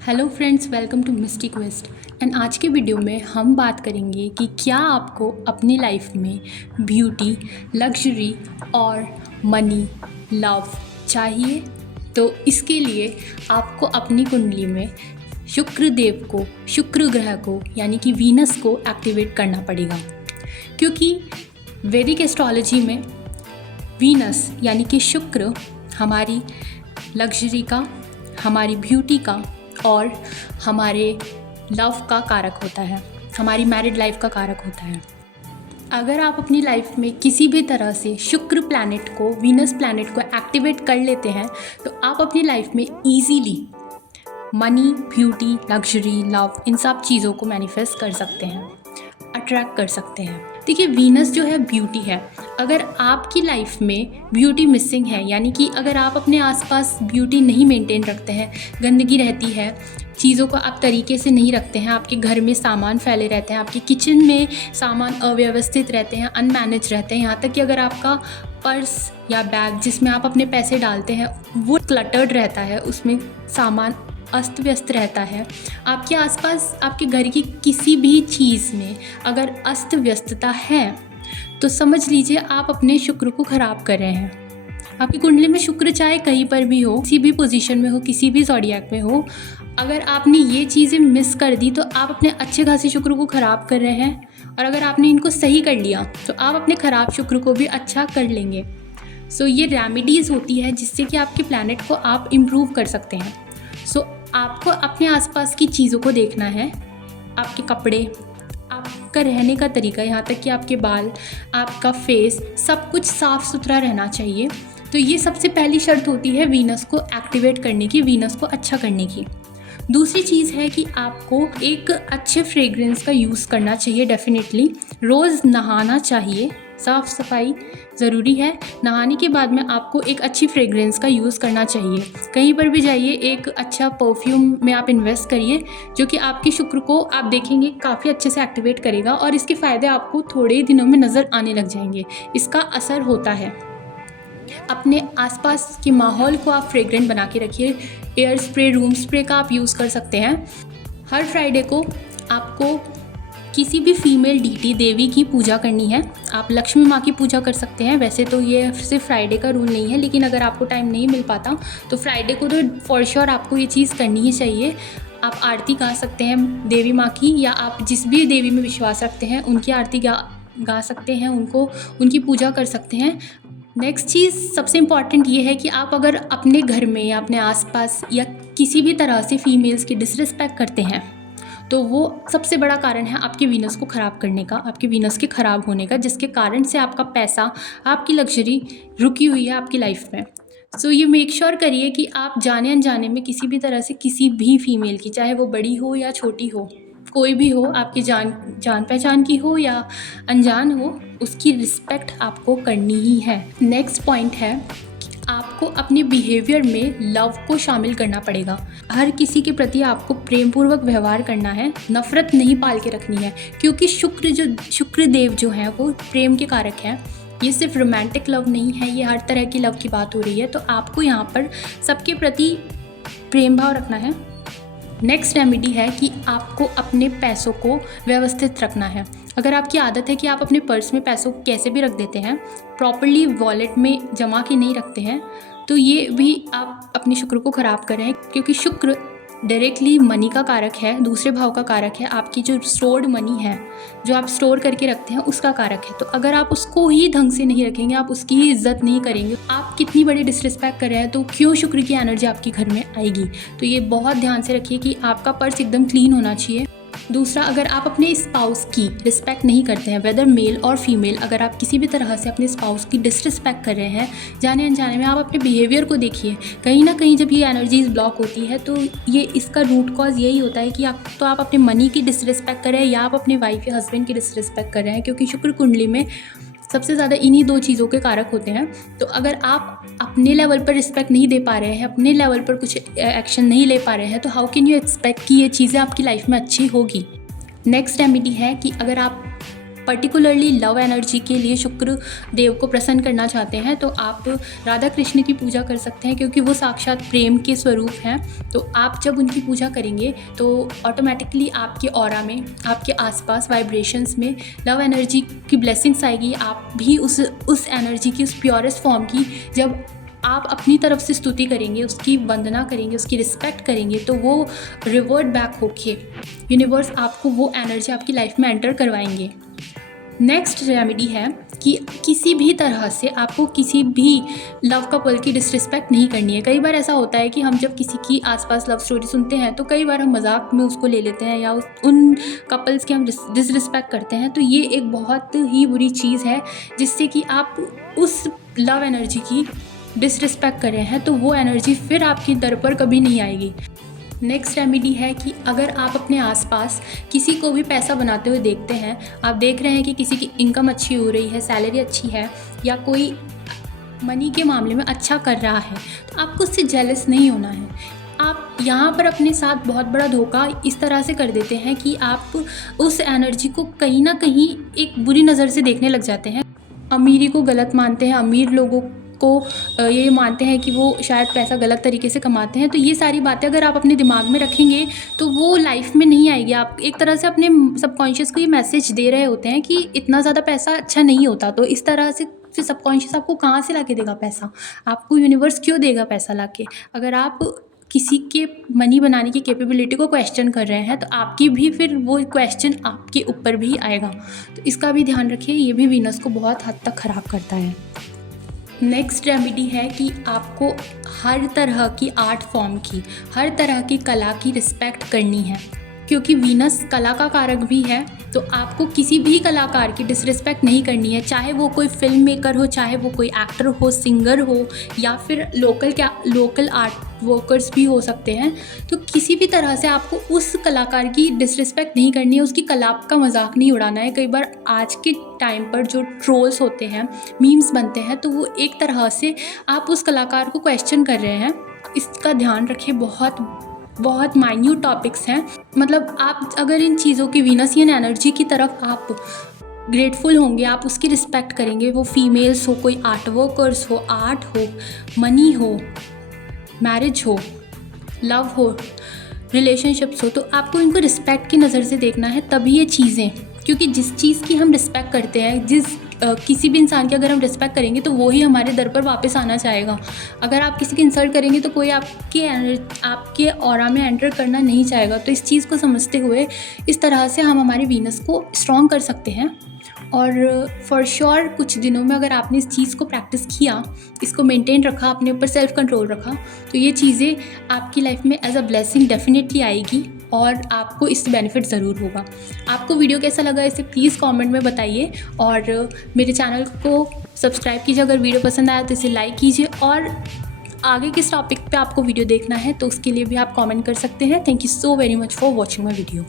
Hello friends, welcome to misty quest. And आज के video में हम बात करेंगे कि क्या आपको अपनी लाइफ में ब्यूटी, लग्जरी और मनी, लव चाहिए। तो इसके लिए आपको अपनी कुंडली में शुक्र ग्रह को यानी कि वीनस को एक्टिवेट करना पड़ेगा, क्योंकि वैदिक एस्ट्रोलॉजी में वीनस यानी कि शुक्र हमारी लग्जरी का, हमारी ब्यूटी का और हमारे लव का कारक होता है, हमारी मैरिड लाइफ का कारक होता है। अगर आप अपनी लाइफ में किसी भी तरह से शुक्र प्लैनेट को, वीनस प्लैनेट को एक्टिवेट कर लेते हैं तो आप अपनी लाइफ में easily money, beauty, luxury, love, इन सब चीज़ों को मैनिफेस्ट कर सकते हैं, अट्रैक्ट कर सकते हैं। देखिए, वीनस जो है ब्यूटी है। अगर आपकी लाइफ में ब्यूटी मिसिंग है, यानी कि अगर आप अपने आसपास ब्यूटी नहीं मेंटेन रखते हैं, गंदगी रहती है, चीज़ों को आप तरीके से नहीं रखते हैं, आपके घर में सामान फैले रहते हैं, आपके किचन में सामान अव्यवस्थित रहते हैं, अनमैनेज रहते हैं, यहाँ तक कि अगर आपका पर्स या बैग जिसमें आप अपने पैसे डालते हैं वो क्लटर्ड रहता है, उसमें सामान अस्त व्यस्त रहता है, आपके आसपास आपके घर की किसी भी चीज़ में अगर अस्त व्यस्तता है तो समझ लीजिए आप अपने शुक्र को ख़राब कर रहे हैं। आपकी कुंडली में शुक्र चाहे कहीं पर भी हो, किसी भी पोजीशन में हो, किसी भी ज़ोडिएक में हो, अगर आपने ये चीज़ें मिस कर दी तो आप अपने अच्छे खासे शुक्र को ख़राब कर रहे हैं। और अगर आपने इनको सही कर लिया तो आप अपने ख़राब शुक्र को भी अच्छा कर लेंगे। सो ये रेमेडीज़ होती है जिससे कि आपके प्लैनेट को आप इम्प्रूव कर सकते हैं। सो आपको अपने आसपास की चीज़ों को देखना है, आपके कपड़े, आपका रहने का तरीका, यहाँ तक कि आपके बाल, आपका फेस, सब कुछ साफ़ सुथरा रहना चाहिए। तो ये सबसे पहली शर्त होती है वीनस को एक्टिवेट करने की, वीनस को अच्छा करने की। दूसरी चीज़ है कि आपको एक अच्छे फ्रेग्रेंस का यूज़ करना चाहिए। डेफिनेटली रोज़ नहाना चाहिए, साफ़ सफाई ज़रूरी है। नहाने के बाद में आपको एक अच्छी फ्रेग्रेंस का यूज़ करना चाहिए। कहीं पर भी जाइए, एक अच्छा परफ्यूम में आप इन्वेस्ट करिए जो कि आपके शुक्र को आप देखेंगे काफ़ी अच्छे से एक्टिवेट करेगा और इसके फ़ायदे आपको थोड़े ही दिनों में नज़र आने लग जाएंगे। इसका असर होता है। अपने आसपास के माहौल को आप फ्रेग्रेंट बना के रखिए। एयर स्प्रे, रूम स्प्रे का आप यूज़ कर सकते हैं। हर फ्राइडे को आपको किसी भी फीमेल डीटी देवी की पूजा करनी है। आप लक्ष्मी माँ की पूजा कर सकते हैं। वैसे तो ये सिर्फ फ्राइडे का रूल नहीं है, लेकिन अगर आपको टाइम नहीं मिल पाता तो फ्राइडे को तो फॉर श्योर आपको ये चीज़ करनी ही चाहिए। आप आरती गा सकते हैं देवी माँ की, या आप जिस भी देवी में विश्वास रखते हैं उनकी आरती गा सकते हैं, उनकी पूजा कर सकते हैं। नेक्स्ट चीज़ सबसे इम्पॉर्टेंट ये है कि आप अगर अपने घर में या अपने आसपास या किसी भी तरह से फीमेल्स की डिसरिस्पेक्ट करते हैं तो वो सबसे बड़ा कारण है आपके वीनस को ख़राब करने का, आपके वीनस के ख़राब होने का, जिसके कारण से आपका पैसा, आपकी लग्जरी रुकी हुई है आपकी लाइफ में। सो ये मेक श्योर करिए कि आप जाने अनजाने में किसी भी तरह से किसी भी फीमेल की, चाहे वो बड़ी हो या छोटी हो, कोई भी हो, आपकी जान पहचान की हो या अनजान हो, उसकी रिस्पेक्ट आपको करनी ही है। नेक्स्ट पॉइंट है कि आपको अपने बिहेवियर में लव को शामिल करना पड़ेगा। हर किसी के प्रति आपको प्रेमपूर्वक व्यवहार करना है, नफ़रत नहीं पाल के रखनी है, क्योंकि शुक्र देव जो हैं वो प्रेम के कारक हैं। ये सिर्फ रोमांटिक लव नहीं है, ये हर तरह की लव की बात हो रही है। तो आपको यहाँ पर सबके प्रति प्रेम भाव रखना है। नेक्स्ट रेमेडी है कि आपको अपने पैसों को व्यवस्थित रखना है। अगर आपकी आदत है कि आप अपने पर्स में पैसों को कैसे भी रख देते हैं, प्रॉपर्ली वॉलेट में जमा के नहीं रखते हैं, तो ये भी आप अपने शुक्र को ख़राब कर रहे हैं, क्योंकि शुक्र डायरेक्टली मनी का कारक है, दूसरे भाव का कारक है, आपकी जो स्टोर्ड मनी है, जो आप स्टोर करके रखते हैं, उसका कारक है। तो अगर आप उसको ही ढंग से नहीं रखेंगे, आप उसकी ही इज्जत नहीं करेंगे, आप कितनी बड़ी डिसरिस्पेक्ट कर रहे हैं, तो क्यों शुक्र की एनर्जी आपके घर में आएगी। तो ये बहुत ध्यान से रखिए कि आपका पर्स एकदम क्लीन होना चाहिए। दूसरा, अगर आप अपने स्पाउस की रिस्पेक्ट नहीं करते हैं, वेदर मेल और फीमेल, अगर आप किसी भी तरह से अपने स्पाउस की डिसरिस्पेक्ट कर रहे हैं जाने अनजाने में, आप अपने बिहेवियर को देखिए। कहीं ना कहीं जब ये एनर्जीज ब्लॉक होती है तो ये इसका रूट कॉज यही होता है कि आप अपने मनी की डिसरिस्पेक्ट कर रहे हैं या आप अपने वाइफ या हस्बैंड की डिसरिस्पेक्ट कर रहे हैं, क्योंकि शुक्र कुंडली में सबसे ज़्यादा इन्हीं दो चीज़ों के कारक होते हैं। तो अगर आप अपने लेवल पर रिस्पेक्ट नहीं दे पा रहे हैं, अपने लेवल पर कुछ एक्शन नहीं ले पा रहे हैं, तो हाउ कैन यू एक्सपेक्ट कि ये चीज़ें आपकी लाइफ में अच्छी होगी। नेक्स्ट रेमेडी है कि अगर आप पर्टिकुलरली लव एनर्जी के लिए शुक्र देव को प्रसन्न करना चाहते हैं तो आप राधा कृष्ण की पूजा कर सकते हैं, क्योंकि वो साक्षात प्रेम के स्वरूप हैं। तो आप जब उनकी पूजा करेंगे तो ऑटोमेटिकली आपके ऑरा में, आपके आसपास वाइब्रेशंस में लव एनर्जी की ब्लेसिंग्स आएगी। आप भी उस एनर्जी की, उस प्योरेस्ट फॉर्म की जब आप अपनी तरफ से स्तुति करेंगे, उसकी वंदना करेंगे, उसकी रिस्पेक्ट करेंगे, तो वो रिवर्ट बैक होके यूनिवर्स आपको वो एनर्जी आपकी लाइफ में एंटर करवाएंगे। नेक्स्ट रेमेडी है कि किसी भी तरह से आपको किसी भी लव कपल की डिसरिस्पेक्ट नहीं करनी है। कई बार ऐसा होता है कि हम जब किसी की आसपास लव स्टोरी सुनते हैं तो कई बार हम मजाक में उसको ले लेते हैं या उन कपल्स की हम डिसरिस्पेक्ट करते हैं। तो ये एक बहुत ही बुरी चीज़ है, जिससे कि आप उस लव एनर्जी की डिसरिस्पेक्ट कर रहे हैं, तो वो एनर्जी फिर आपकी दर पर कभी नहीं आएगी। नेक्स्ट रेमेडी है कि अगर आप अपने आसपास किसी को भी पैसा बनाते हुए देखते हैं, आप देख रहे हैं कि किसी की इनकम अच्छी हो रही है, सैलरी अच्छी है या कोई मनी के मामले में अच्छा कर रहा है, तो आपको उससे जेलस नहीं होना है। आप यहाँ पर अपने साथ बहुत बड़ा धोखा इस तरह से कर देते हैं कि आप उस एनर्जी को कहीं ना कहीं एक बुरी नज़र से देखने लग जाते हैं। अमीरी को गलत मानते हैं, अमीर लोगों को ये मानते हैं कि वो शायद पैसा गलत तरीके से कमाते हैं। तो ये सारी बातें अगर आप अपने दिमाग में रखेंगे तो वो लाइफ में नहीं आएगी। आप एक तरह से अपने सबकॉन्शियस को ये मैसेज दे रहे होते हैं कि इतना ज़्यादा पैसा अच्छा नहीं होता। तो इस तरह से फिर सबकॉन्शियस आपको कहाँ से ला के देगा पैसा? आपको यूनिवर्स क्यों देगा पैसा ला के? अगर आप किसी के मनी बनाने की कैपेबिलिटी को क्वेश्चन कर रहे हैं तो आपकी भी फिर वो क्वेश्चन आपके ऊपर भी आएगा। तो इसका भी ध्यान रखिए, ये भी वीनस को बहुत हद तक ख़राब करता है। नेक्स्ट रेमेडी है कि आपको हर तरह की आर्ट फॉर्म की, हर तरह की कला की रिस्पेक्ट करनी है, क्योंकि वीनस कला का कारक भी है। तो आपको किसी भी कलाकार की डिसरिस्पेक्ट नहीं करनी है, चाहे वो कोई फिल्म मेकर हो, चाहे वो कोई एक्टर हो, सिंगर हो या फिर लोकल आर्ट वर्कर्स भी हो सकते हैं। तो किसी भी तरह से आपको उस कलाकार की डिसरिस्पेक्ट नहीं करनी है, उसकी कला का मजाक नहीं उड़ाना है। कई बार आज के टाइम पर जो ट्रोल्स होते हैं, मीम्स बनते हैं, तो वो एक तरह से आप उस कलाकार को क्वेश्चन कर रहे हैं। इसका ध्यान रखिए, बहुत माइन्यूट टॉपिक्स हैं। मतलब आप अगर इन चीज़ों की वीनसियन एनर्जी की तरफ आप ग्रेटफुल होंगे, आप उसकी रिस्पेक्ट करेंगे, वो फीमेल्स हो, कोई आर्ट वर्कर्स हो, आर्ट हो, मनी हो, मैरिज हो, लव हो, रिलेशनशिप्स हो, तो आपको इनको रिस्पेक्ट की नज़र से देखना है। तभी ये चीज़ें, क्योंकि जिस चीज़ की हम रिस्पेक्ट करते हैं, किसी भी इंसान की अगर हम रिस्पेक्ट करेंगे तो वो ही हमारे दर पर वापस आना चाहेगा। अगर आप किसी की इंसल्ट करेंगे तो कोई आपके ऑरा में एंटर करना नहीं चाहेगा। तो इस चीज़ को समझते हुए इस तरह से हम हमारी वीनस को स्ट्रॉन्ग कर सकते हैं। और फॉर श्योर कुछ दिनों में अगर आपने इस चीज़ को प्रैक्टिस किया, इसको मेंटेन रखा, अपने ऊपर सेल्फ कंट्रोल रखा, तो ये चीज़ें आपकी लाइफ में एज अ ब्लेसिंग डेफिनेटली आएगी और आपको इससे बेनिफिट ज़रूर होगा। आपको वीडियो कैसा लगा इसे प्लीज़ कमेंट में बताइए और मेरे चैनल को सब्सक्राइब कीजिए। अगर वीडियो पसंद आया तो इसे लाइक कीजिए और आगे किस टॉपिक पे आपको वीडियो देखना है तो उसके लिए भी आप कमेंट कर सकते हैं। Thank you so very much for watching my video.